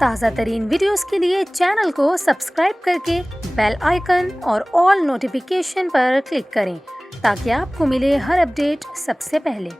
ताज़ा तरीन वीडियोस के लिए चैनल को सब्सक्राइब करके बेल आइकन और ऑल नोटिफिकेशन पर क्लिक करें ताकि आपको मिले हर अपडेट सबसे पहले।